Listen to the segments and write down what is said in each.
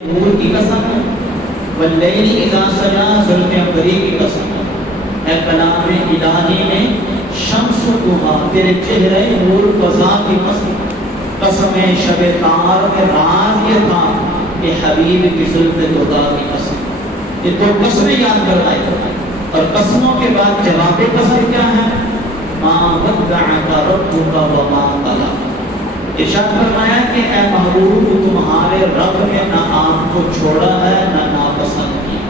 نور کی قسم ہے، واللیل اذا سجا ظلم ابری کی قسم ہے کلام الہی میں شمس و ضحا تیرے چہرے نور فضا کی قسم ہے شب تار میں راز یہ تھا کہ حبیب کی زلف دغا کی قسم۔ یہ دو قسمیں یاد کرائے اور قسموں کے بعد جواب قسم کیا ہے؟ ما ودعک ربک وما قلی۔ ارشاد فرمایا کہ اے محبوب تمہارے رب نے نہ آپ کو چھوڑا ہے نہ ناپسند کیا۔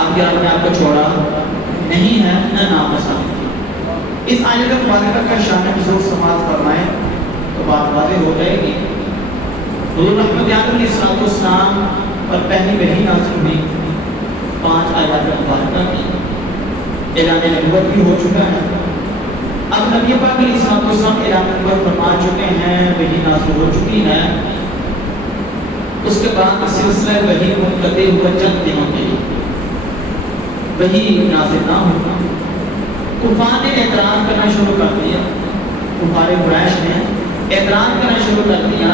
آپ کے رب نے آپ کو چھوڑا نہیں ہے نہ ناپسند کیا۔ اس آیت مبارکہ کا شان نزول سماعت فرمائیں تو بات واضح ہو جائے گی۔ حضور رحمت علیہ السلام پر پہلی وحی نازل ہوئی 5 آیات مبارکہ کی، اعلان نبوت بھی ہو چکا ہے۔ اب نبی پاک علیہ السلام اعلان نبوت فرما چکے ہیں، وحی نازل ہو چکی ہے۔ اس کے بعد سلسلہ وحی منقطع ہوا چند دنوں کے لیے، وحی نازل نہ ہوگا۔ کفار نے اعتراض کرنا شروع کر دیا، کفار قریش نے اعتراض کرنا شروع کر دیا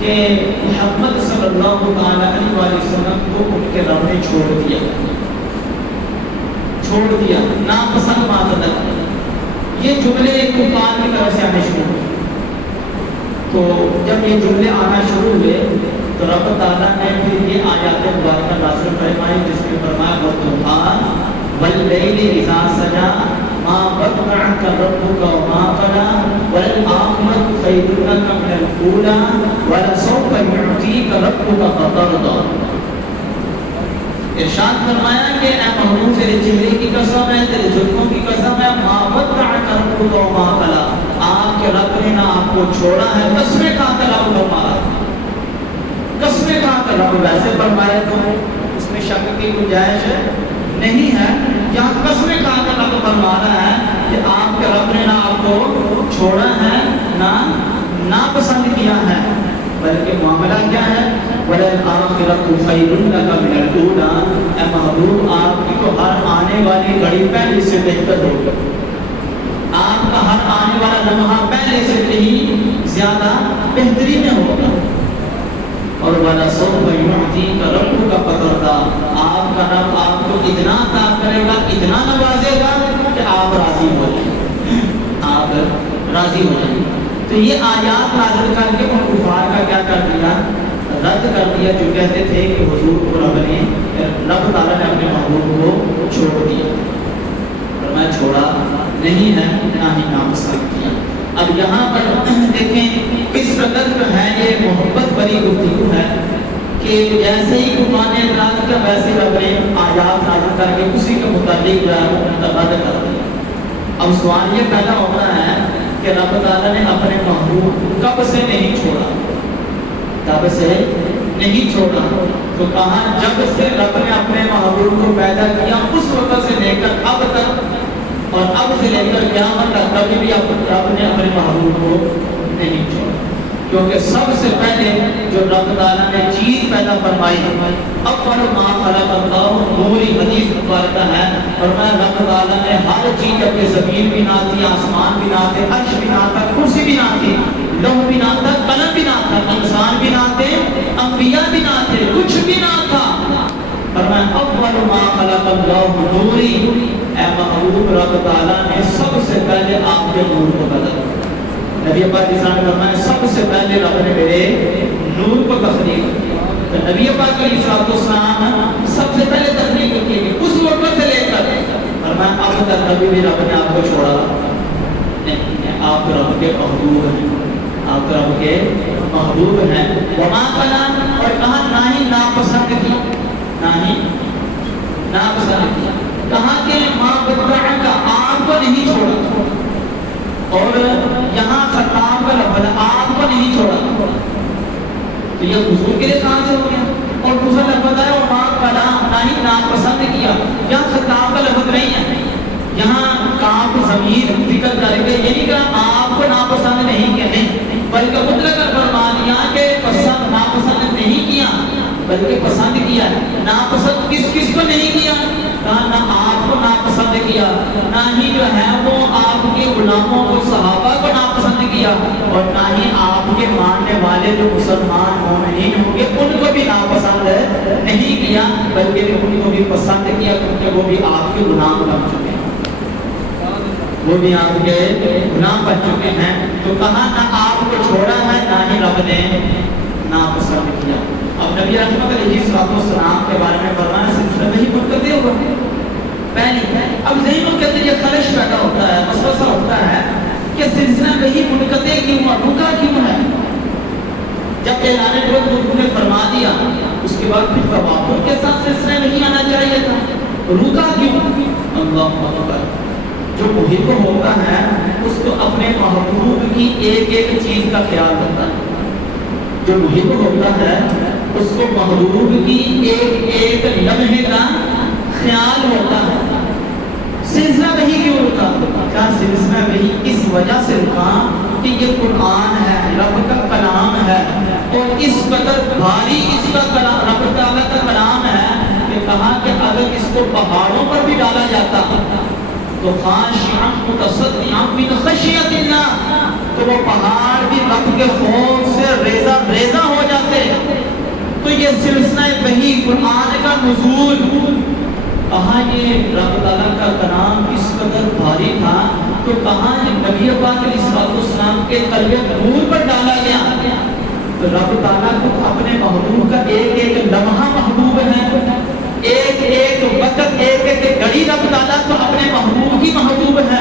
کہ محمد صلی اللہ علیہ وسلم کو ان کے رب نے چھوڑ دیا، ناپسند بات ادا کی۔ یہ جملے کفار کی طرف سے آنے شروع ہوئے۔ تو جب یہ جملے آنا شروع ہوئے تو رب تعالیٰ نے پھر یہ آیات مبارکہ نازل فرمائی جس میں فرمایا وَالضُّحَىٰ وَاللَّيْلِ إِذَا سَجَىٰ مَا وَدَّعَكَ رَبُّكَ وَمَا قَلَىٰ وَلَلْآخِرَةُ خَيْرٌ لَكَ مِنَ الْأُولَىٰ وَلَسَوْفَ يُعْطِيكَ رَبُّكَ فَتَرْضَىٰ۔ ارشاد فرمایا کہ اے محبوب تیرے چہرے کی قسم ہے، تیرے زلفوں کی قسم ہے، ما ودعک ربک وما قلی، آپ کے رب نے نہ آپ کو چھوڑا ہے۔ قسمیں کھا کر رب فرمایا، قسمیں کھا کر رب ویسے فرمائے تو اس میں شک کی گنجائش نہیں ہے، یہاں قسمیں کھا کر رب فرما رہا ہے کہ آپ کے رب نے نہ آپ کو چھوڑا ہے نہ ناپسند کیا ہے، بلکہ معاملہ کیا ہے؟ وَلَلْآخِرَةُ خَيْرٌ لَكَ مِنَ الْأُولَىٰ، اے محبوب آپ کی تو ہر آنے والی گھڑی پہلے سے بہتر ہوگی، آپ کا ہر آنے والا لمحہ پہلے سے کہیں زیادہ بہتری میں ہوگا۔ اور وَلَسَوْفَ يُعْطِيكَ رَبُّكَ فَتَرْضَىٰ، آپ کا رب آپ کو اتنا عطا کرے گا، اتنا نوازے گا کہ آپ راضی ہو جائیں، آپ راضی ہو جائیں۔ تو یہ آیات نازل کر کے ان کفار کا کیا کر دیا؟ رد کر دیا، جو کہتے تھے کہ حضور کو رب تعالیٰ نے اپنے محبوب کو چھوڑ دیا، اور میں چھوڑا نہیں ہے نہ ہی ناپسند کیا۔ اب یہاں پر دیکھیں کس قدر جو ہے یہ محبت بری گفتگو ہے کہ جیسے ہی کفار نے اعتراض کیا ویسے رب نے آیات نازل کر کے اسی کے متعلق جو ہے وہ رد کر دیا۔ اب سوال یہ پیدا ہوتا ہے کہ رب تعالیٰ نے اپنے محبوب کب سے نہیں چھوڑا، کب سے نہیں چھوڑا؟ تو کہا جب سے رب نے اپنے محبوب کو پیدا کیا اس وقت سے لے کر اب تک، اور اب سے لے کر قیامت تک کبھی بھی رب نے اپنے محبوب کو نہیں چھوڑا، کیونکہ سب سے پہلے جو رب تعالیٰ نے چیز پیدا فرمائی اول ما خلق اللہ، نوری حدیث مبارکہ ہے، اور میں رب تعالیٰ نے ہر چیز اپنے زمین بھی نہ تھی، آسمان بھی نہ تھے، عرش بھی نہ تھا، کرسی بھی نہ تھی، لوح بھی نہ تھا، قلم بھی نہ تھا، انسان بھی نہ تھے، انبیاء بھی نہ تھے، کچھ بھی نہ تھا۔ فرمایا اول ما خلق اللہ نوری، اے محبوب رب تعالیٰ نے سب سے پہلے آپ کے نور کو پیدا کیا۔ نبی پاک اسلام نے فرمایا سب سے پہلے رب نے میرے نور کو تخلیق کیا۔ تو نبی پاک علیہ السلام سب سے پہلے تخلیق کی گئی، اس وقت سے لے کر فرمایا اب تک کبھی بھی رب نے آپ کو چھوڑا نہیں، آپ رب کے محبوب ہیں، آپ رب کے محبوب ہیں۔ وما قلی، اور کہا نہ ہی ناپسند کی، نہ ہی ناپسند کی، کہا کہ ما ودعک، آپ کو نہیں چھوڑا، اور یہاں خطاب کا لفظ آپ کو نہیں چھوڑا، تو یہ حضور کے لیے کہاں سے ہو گیا؟ اور دوسرا لفظ ہے وما قلی، نہ ہی ناپسند کیا، یہاں خطاب کا لفظ نہیں ہے، یہاں کاف ضمیر ذکر کر کے یہ نہیں کہا آپ کو ناپسند نہیں کیا، نہیں، بلکہ مطلق فرما دیا کہ پسند ناپسند نہیں کیا بلکہ پسند کیا۔ ناپسند کس کس کو نہیں کیا؟ کہا نہ آپ کو ناپسند کیا، نہ ہی جو ہے وہ آپ کے غلاموں کو صحابہ کو ناپسند کیا، اور نہ ہی آپ کے ماننے والے جو مسلمان مومنین ہوں گے ان کو بھی ناپسند نہیں کیا، بلکہ ان کو بھی پسند کیا، کیونکہ وہ بھی آپ کے غلام بن چکے ہیں، وہ بھی آپ کے غلام بن چکے ہیں۔ تو کہا نہ آپ کو چھوڑا ہے نہ ہی رب نے ناپسند کیا۔ اب نبی رحمت علیہ السلام کے بارے میں فرمایا سلسلہ وہی منقطع ہوا پہلی۔ اب ذہنوں کے اندر یہ خلش پیدا ہوتا ہے، وسوسہ ہوتا ہے کہ سلسلہ وہی منقطع کیوں ہے، رکا کیوں ہے؟ جب اعلان نبوت حضور نے فرما دیا اس کے بعد پھر تواتر کے ساتھ سلسلہ وہی آنا چاہیے تھا، رکا کیوں؟ اللہ اکبر۔ جو محب ہوتا ہے اس کو اپنے محبوب کی ایک ایک چیز کا خیال ہوتا ہے، جو محب ہوتا ہے اس کو محبوب کی ایک ایک لمحے کا خیال ہوتا ہے۔ سلسلہ وہی کیوں رکا؟ کیا سلسلہ وہی اس وجہ سے رکا کہ یہ قرآن ہے، رب کا کلام ہے، اور اس قدر بھاری اس کا کلام، رب تعالیٰ کا کلام ہے کہ کہا کہ اگر اس کو پہاڑوں پر بھی ڈالا جاتا تو خاشعاً متصدعاً من خشیت اللہ، تو وہ پہاڑ بھی رب کے خوف سے ریزہ ریزہ ہو جاتے۔ تو یہ سلسلہ وحی قرآن کا نزول، کہاں یہ رب تعالیٰ کا کلام اس قدر بھاری تھا تو کہاں یہ نبی پاک علیہ السلام کے قلب نور پر ڈالا گیا۔ تو رب تعالیٰ کو اپنے محبوب کا ایک ایک لمحہ محبوب ہے، ایک ایک وقت، ایک ایک گھڑی رب تعالیٰ کو اپنے محبوب کی محبوب ہے۔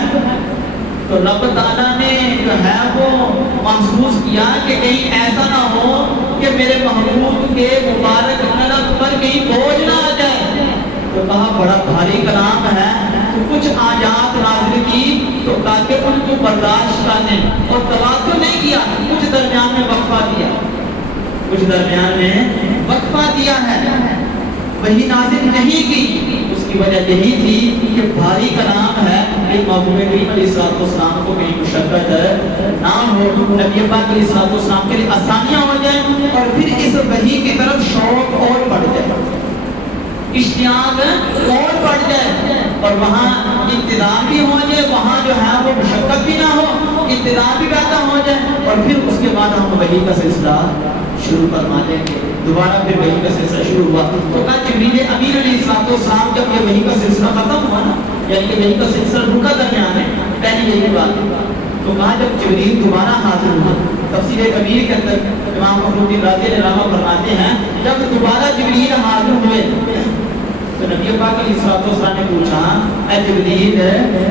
تو رب تعالیٰ نے جو ہے وہ محسوس کیا کہ کہیں ایسا نہ ہو کہ میرے محبوب کے مبارک قلب پر کہیں بوجھ نہ آ جائے، تو کہا بڑا بھاری کلام ہے، تو کچھ آیات نازل کی تو تاکہ ان کو برداشت کرنے، اور تواتر نہیں کیا، کچھ درمیان میں وقفہ دیا، کچھ درمیان میں وقفہ دیا ہے، وہی نازل نہیں کی۔ اس کی وجہ یہی تھی کہ بھاری کلام ہے، ایک محبوب کریم علیہ السلام کو کہیں مشقت نہ ہو، نبی پاک علیہ السلام کے لیے آسانیاں ہو جائیں، اور پھر اس وحی کی طرف شوق اور بڑھ جائے، اشتیاق اور بڑھ جائے، اور وہاں انتظام بھی ہو جائے، وہاں جو ہے وہ مشقت بھی نہ ہو، انتظام بھی پیدا ہو جائے، اور پھر اس کے بعد ہم وحی کا سلسلہ شروع فرما دیں گے۔ دوبارہ پھر وحی کا سلسلہ شروع ہوا تو کہا جبریل امین علیہ السلام جب یہ وحی کا سلسلہ ختم ہوا نا، یعنی کہ وحی کا سلسلہ رکا درمیان ہے، پہلی یہی بات، تو کہا جب جبریل دوبارہ حاضر ہوا، تفسیر کبیر کے اندر امام فخرالدین رازی علیہ رحمہ فرماتے ہیں جب دوبارہ جبریل حاضر ہوئے تو نبی پاک علیہ السلام نے پوچھا اے جبریل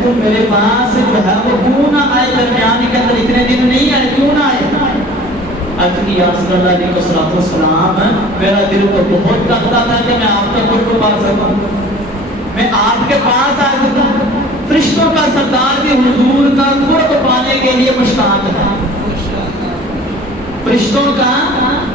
تم میرے پاس جو ہے وہ کیوں نہ آئے، درمیان کے اندر اتنے دن نہیں آئے، کیوں نہ آئے؟ عرض کی یا رسول اللہ علیہ السلام میرا دل تو بہت کرتا تھا کہ میں آپ کا قرب پا سکوں، میں آپ کے پاس آ سکوں، فرشتوں کا سردار بھی حضور کا قرب پانے کے لیے مشتاق ہے، فرشتوں کا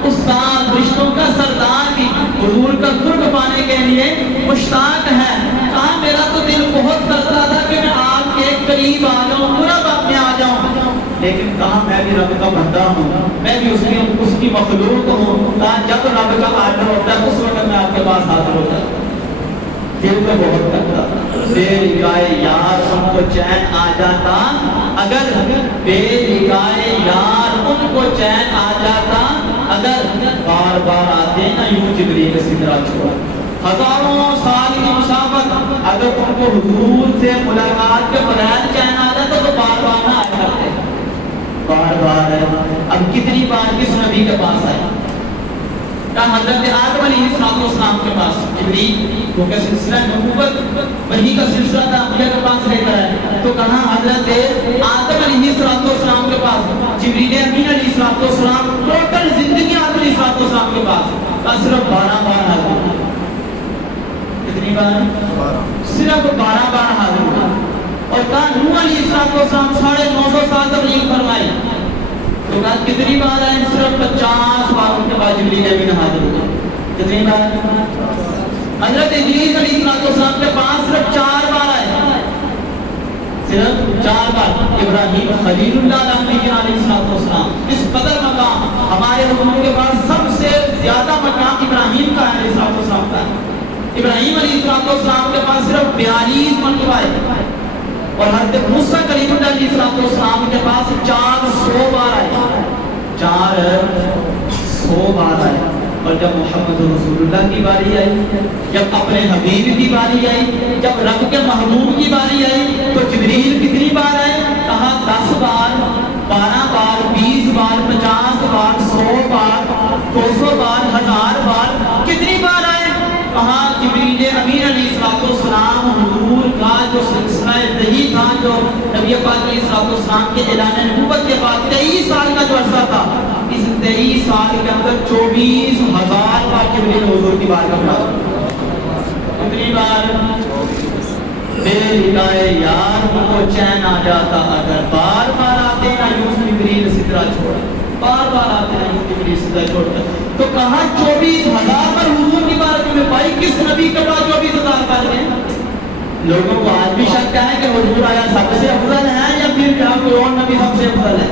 استاد، فرشتوں کا سردار بھی حضور کا قرب پانے کے لیے مشتاق ہے۔ کہا میرا تو دل بہت کرتا تھا کہ میں آپ کے قریب آ جاؤں، قرب اپنے آ جاؤں، لیکن کہا میں بھی رب کا بندہ ہوں، میں بھی اس کی مخلوق ہوں، کہا جب رب کا آرڈر ہوتا ہے اس وقت میں آپ کے پاس حاضر ہوتا ہے۔ دل کو بہت کرتا بے لگائے یار ان کو چین آ جاتا، اگر بے لگائے یار ان کو چین آ جاتا، اگر بار بار آتے نہ یوں جبریل سدرا چھوڑا، ہزاروں سال کی مسافت اگر ان کو حضور سے ملاقات کے بغیر چین آ جاتا تو بار بار نہ آیا کرتے، بار بار ہے۔ اب کتنی بار کس نبی کے پاس آئے؟ حضرت آدم علیہ السلام کے پاس جبریل، کیونکہ سلسلہ نبوت وحی کا سلسلہ تھا، انبیاء کے پاس لے کر آئے، تو کہاں حضرت آدم علیہ السلام کے پاس، جبریل امین علیہ السلام، ٹوٹل زندگی آدم علیہ السلام کے پاس صرف 12 بار حاضر ہوا۔ کتنی بار؟ صرف 12 بار حاضر ہوا۔ اور کہا نوح علیہ السلام 950 سال تبلیغ فرمائی، تو کہا کتنی بار آئے؟ صرف 50 بار ان کے بعد جبریل امین حاضر ہوا۔ کتنی بار؟ حضرت ادریس علیہ السلام کے پاس صرف 4 بار آئے، صرف 4 بار۔ ابراہیم خلیل اللہ علیہ السلام، اس قدر مقام ہمارے حضور کے پاس سب سے زیادہ مقام ابراہیم کا ہے علیہ السلام کا ہے، ابراہیم علیہ السلام کے پاس صرف 42 مرتبہ آئے اور حضرت موسیٰ کلیم اللہ علیہ السلام کے پاس 400 بار آئے، 400 بار آئے۔ اور جب محمد رسول اللہ کی باری آئی، جب اپنے حبیب کی باری آئی، جب رب کے محبوب کی باری آئی تو جبریل کتنی بار آئے؟ کہا 10 بار، 12 بار، 20 بار، 50 بار، 100 بار، 200 بار، 1000 بار، کتنی بار آئے؟ کہا جبریل امین علیہ السلام حضور کا جو سلسلہ دہی تھا، جو نبی پاک علیہ السلام کے اعلان نبوت کے بعد 23 سال کا جو عرصہ تھا، اس 23 سال کے اندر 24,000 بار جبریل حضور کی بارگاہ میں آئے۔ کتنی بار؟ بے لگائے یار کو چین آ جاتا اگر بار بار آتے نا یوں جبریل سدرہ چھوڑ، بار بار آتے نا یوں جبریل سدرہ چھوڑ کر، تو کہا 24,000 بار حضور کی بارگاہ میں۔ بھائی کس نبی کے بعد 24,000 بار ہیں؟ لوگوں کو آج بھی شک ہے کہ حضور آیا سب سے افضل ہے یا پھر کیا کوئی اور نبی سب سے افضل ہے؟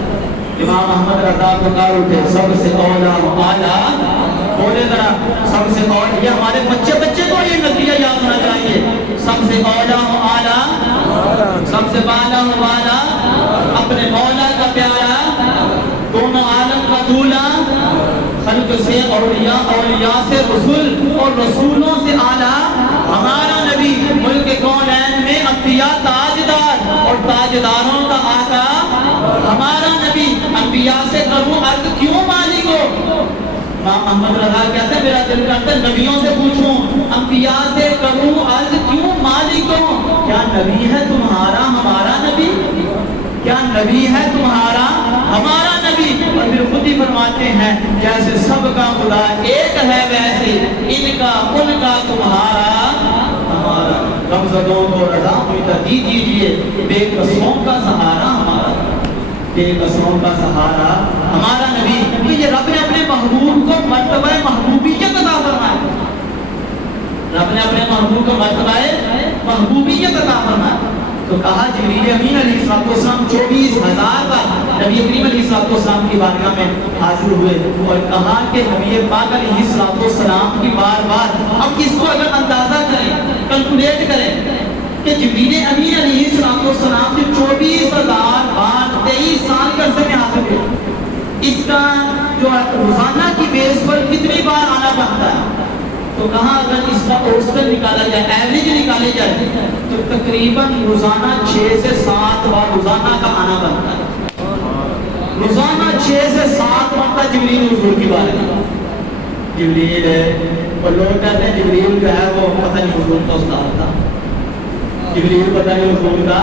امام احمد رضا پکار اٹھے، سب سے اولا و اعلیٰ، بولے ذرا سب سے اولا، یہ ہمارے بچے کو یہ نظریہ یاد ہونا چاہیے، سب سے اولا و اعلیٰ، سب سے بالا و بالا، اپنے مولا کا پیارا، دونوں عالم کا دولا، خلق سے اولیاء، اولیاء سے رسول اور رسولوں سے اعلیٰ ہمارا نبی، ملک کونین میں انبیاء تاجدار اور تاجداروں کا آقا ہمارا نبی۔ انبیاء سے کروں عرض کیوں مالک ہو؟ امام محمد رضا کہتے ہیں میرا دل کرتا ہے نبیوں سے پوچھوں، انبیاء سے کروں عرض کیوں مالک ہو؟ کیا نبی ہے تمہارا ہمارا نبی؟ کیا نبی ہے تمہارا ہمارا نبی؟ اور پھر خود ہی فرماتے ہیں جیسے سب کا خدا ایک ہے ویسے ان کا ان کا تمہارا ہمارا۔ غمزدوں کو رضا دی دیجئے، بے قصوں کا سہارا ہمارا، بے قصوں کا سہارا ہمارا نبی۔ تو یہ رب نے اپنے محبوب کو مرتبہ محبوبیت عطا فرمایا، رب نے اپنے محبوب کو مرتبہ محبوبیت عطا فرمایا۔ تو کہا جبریل امین علیہ السلام 24,000 بار نبی کریم علیہ السلام کی بارگاہ میں حاضر ہوئے اور کہا کہ نبی پاک علیہ السلام کی بار بار، اب اس کو اگر اندازہ کریں، کیلکولیٹ کریں کہ جبریل امین علیہ السلام جو 24,000 بار 23 سال کے عرصے میں حاضر ہوئے، اس کا جو روزانہ کی بیس پر کتنی بار آنا بنتا ہے؟ تو کہاں اگر اس کا اوسط نکالا جائے، ایوریج نکالے جائے تو تقریباً روزانہ 6 سے 7 بار روزانہ کا آنا بنتا ہے، روزانہ 6 سے 7 مرتبہ جبریل حضور کی بارے میں جبریل ہے۔ اور لوگ کہتے ہیں جبریل جو ہے وہ پتہ نہیں حضور کا استاد تھا، جبریل پتہ نہیں حضور کا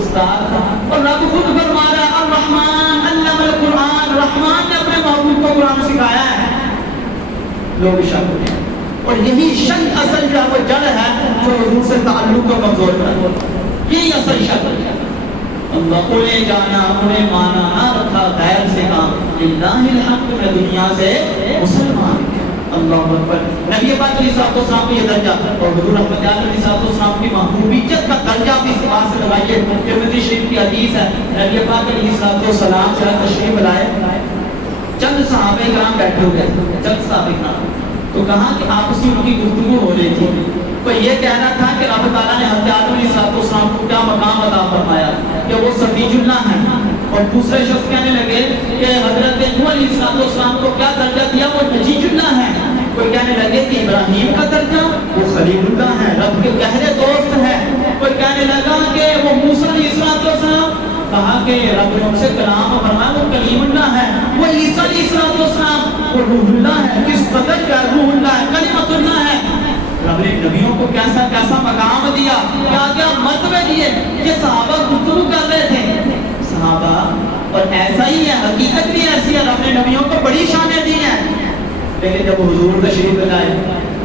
استاد تھا۔ اور رب خود فرما رہا ہے الرحمن علم القرآن، رحمان نے اپنے محبوب کو قرآن سکھایا ہے۔ لوگ شک ہوتے ہیں اور یہی شک اصل جو وہ جڑ ہے جو حضور سے تعلق کو کمزور کرتا ہے، یہی اصل شک ہے۔ اللہ انہیں جانا انہیں مانا نہ رکھا غیر سے کام، للہ الحمد میں دنیا سے مسلمان۔ اللہ اکبر۔ نبی پاک علیہ السلام کو یہ درجہ اور حضور رحمت علیہ السلام کی محبوبیت کا درجہ بھی اس بات سے لگائیے۔ ترمذی شریف کی حدیث ہے، نبی پاک علیہ السلام سے تشریف لائے، چند صحابہ کرام بیٹھے ہوئے، چند صحابہ کرام، تو کہا کہ آپس میں ان کی گفتگو ہو رہی تھی۔ کوئی یہ کہنا تھا کہ رب تعالیٰ نے حضرت آدم علیہ السلام کو کیا مقام عطا فرمایا کہ وہ صفی اللہ ہیں، اور دوسرے شخص کہنے لگے کہ حضرت نوح علیہ السلام کو کیا درجہ دیا وہ نجی اللہ ہیں، کوئی کہنے لگے کہ ابراہیم کا درجہ وہ خلیل اللہ ہے، رب کے گہرے دوست ہیں، کوئی کہنے لگا کہ وہ موسیٰ علیہ السلام، کہا کہ رب نے ان سے کلام فرمایا وہ کلیم اللہ ہے، وہ عیسیٰ علیہ السلام وہ روح اللہ ہے، کس قدر کا روح اللہ ہے، کلمت اللہ ہے۔ رب نے نبیوں کو کیسا کیسا مقام دیا، کیا کیا مرتبے دیے، یہ صحابہ گفتگو کر رہے تھے صحابہ، اور ایسا ہی ہے، حقیقت بھی ایسی ہے، رب نے نبیوں کو بڑی شانیں دی ہیں۔ لیکن جب حضور تشریف لائے،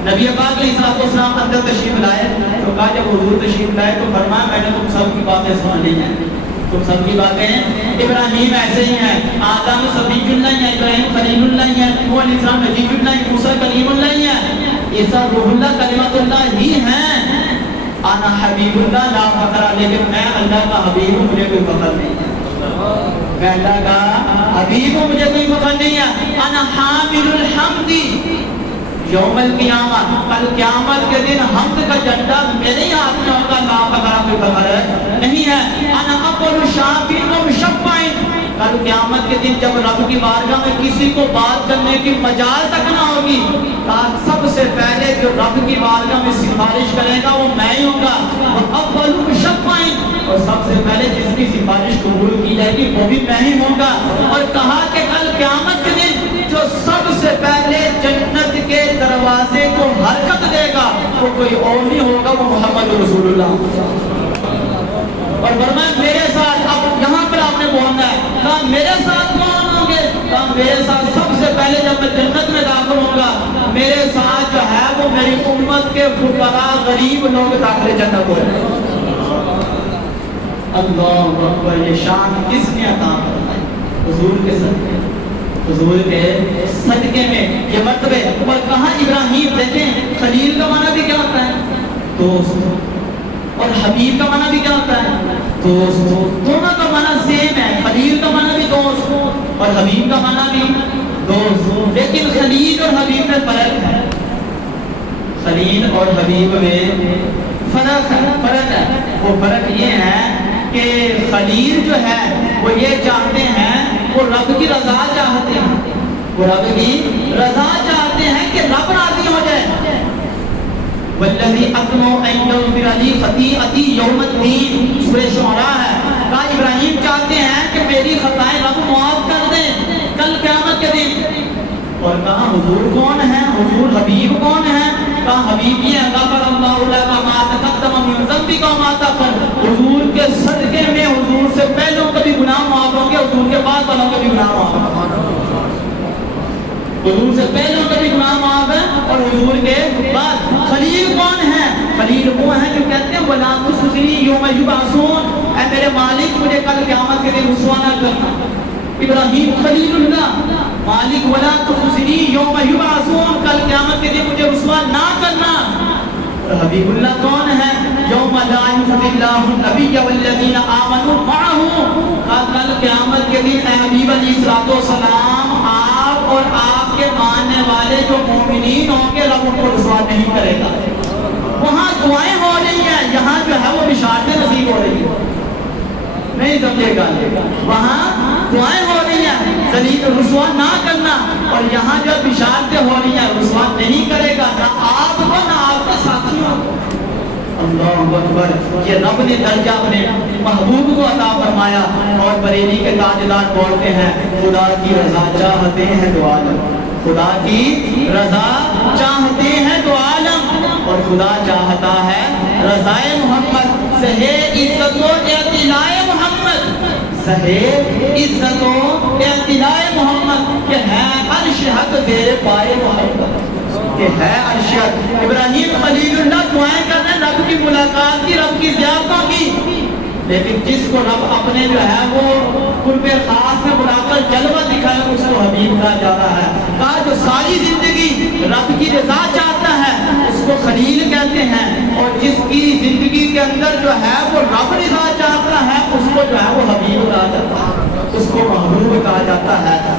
نبی پاک علیہ السلام اندر تشریف لائے، تو کہا جب حضور تشریف لائے تو فرمایا میں نے تم سب کی باتیں سن لی ہیں، تم سب کی باتیں، ابراہیم ایسے ہی ہیں، آدم صفی اللہ ہیں، ابراہیم خلیل اللہ ہیں، نوح علیہ السلام نجی اللہ ہیں، موسیٰ کلیم اللہ ہیں، عیسیٰ روح اللہ کلمت اللہ ہی ہیں۔ انا حبیب اللہ لا فخر، لیکن میں اللہ کا حبیب ہوں، مجھے کوئی فخر نہیں ہے، میں اللہ کا حبیب ہوں، مجھے کوئی فخر نہیں ہے۔ انا حامل الحمد یوم القیامت کل قیامت کے دن حمد کا جھنڈا میرے ہی ہاتھ میں ہوگا، لا پکڑا کوئی خبر نہیں ہے۔ انا اول شافعین و مشفعین، کل قیامت کے دن جب رب کی بارگاہ میں کسی کو بات کرنے کی مجال تک نہ ہوگی، سب سے پہلے جو رب کی بارگاہ میں سفارش کرے گا وہ میں ہی ہوں گا، اور اول مشفعین، اور سب سے پہلے جس کی سفارش قبول کی جائے گی وہ بھی میں ہی ہوں گا۔ اور کہا کہ کل قیامت کے دن جو سب سے پہلے جنت کے دروازے کو حرکت دے گا وہ کوئی اور نہیں ہوگا، وہ محمد رسول اللہ۔ اور فرمایا میرے ساتھ، اب یہاں پر آپ نے بولنا ہے، کہا میرے ساتھ کون ہوں گے؟ کہا میرے ساتھ سب سے پہلے جب میں جنت میں داخل ہوں گا میرے ساتھ جو ہے وہ میری امت کے فقراء غریب لوگ داخل جنت ہو جائیں۔ اللہ اکبر، یہ شان کس نے عطا فرمائی؟ حضور کے صدقے، حضور کے صدقے میں یہ مرتبے۔ اور کہاں ابراہیم، دیکھیں خلیل کا معنی بھی کیا ہوتا ہے؟ دوست، اور حبیب کا معنی بھی کیا ہوتا ہے؟ دوست، دونوں کا معنی سیم ہے، خلیل کا معنی بھی دوست اور حبیب کا معنی بھی دوست، لیکن خلیل اور حبیب میں فرق ہے، خلیل اور حبیب میں فرق ہے۔ وہ فرق یہ ہے کہ خلیل جو ہے وہ یہ چاہتے ہیں، وہ رب کی رضا چاہتے ہیں، وہ رب کی رضا چاہتے ہیں کہ رب راضی ہو جائے۔ والذی اطمع ان یغفر لی خطیئتی یوم الدین، سورہ شعراء ہے۔ کہا ابراہیم چاہتے ہیں کہ میری خطائیں رب معاف کر دیں کل قیامت کے دن۔ اور کہا حضور کون ہے؟ حضور حبیب کون ہے؟ کہا حبیب یہ غفر اللہ لک ما تقدم من ذنبک وما تأخر، حضور کے صدقے میں حضور سے پہلوں کے بھی گناہ معاف ہوں گے، حضور کے بعد والوں کے بھی گناہ معاف ہوں گے۔ حضور سے پہلوں کے بھی گناہ معاف ہے اور حضور کے بعد۔ خلیل کون ہے؟ خلیل وہ ہیں جو کہتے ہیں وَلَا تُخْزِنِي يَوْمَ يُبْعَثُونَ، اے میرے مالک مجھے کل قیامت کے دن رسوا نہ کرنا۔ ابراہیم خلیل اللہ، مالک وَلَا تُخْزِنِي يَوْمَ يُبْعَثُونَ، کل قیامت کے دن مجھے رسوا نہ کرنا۔ حبیب اللہ کون ہے؟ یوم لا یخزی اللہ النبی والذین آمنوا معہ، کل قیامت کے دن اے حبیب علیہ السلام آپ اور آپ کے ماننے والے جو مومنین ہوں گے رب ان کو رسوا نہیں کرے گا۔ وہاں دعائیں ہو رہی ہیں، یہاں جو ہے وہ بشارتیں نصیب ہو رہی ہیں، نہیں سمجھے گا، وہاں دعائیں ہو رہی ہیں ذلیل رسوا نہ کرنا، اور یہاں جو بشارتیں ہو رہی ہیں رسوا نہیں کرے گا، نہ آپ کو نہ آپ کے ساتھیوں کو۔ اللہ اکبر، یہ رب نے درجہ اپنے محبوب کو عطا فرمایا۔ اور بریلی کے تاجدار بولتے ہیں خدا کی رضا چاہتے ہیں دو عالم، خدا کی رضا چاہتے ہیں دو عالم، اور خدا چاہتا ہے رضائے محمد، سہے عزت و اعتلاء محمد، سہے عزت و اعتلاء محمد، کہ ہے عرش حق زیر پائے محمد، کہ ہے عرشت۔ ابراہیم خلیل اللہ دعائیں کر رہے ہیں رب کی ملاقات کی، رب کی زیارتوں کی، لیکن جس کو رب اپنے جو ہے وہ قرب خاص میں بلا کر جلوہ دکھائے اس کو حبیب کہا جاتا ہے۔ کہا جو ساری زندگی رب کی رضا چاہتا ہے اس کو خلیل کہتے ہیں، اور جس کی زندگی کے اندر جو ہے وہ رب رضا چاہتا ہے اس کو جو ہے وہ حبیب کہا جاتا ہے، اس کو محبوب کہا جاتا ہے۔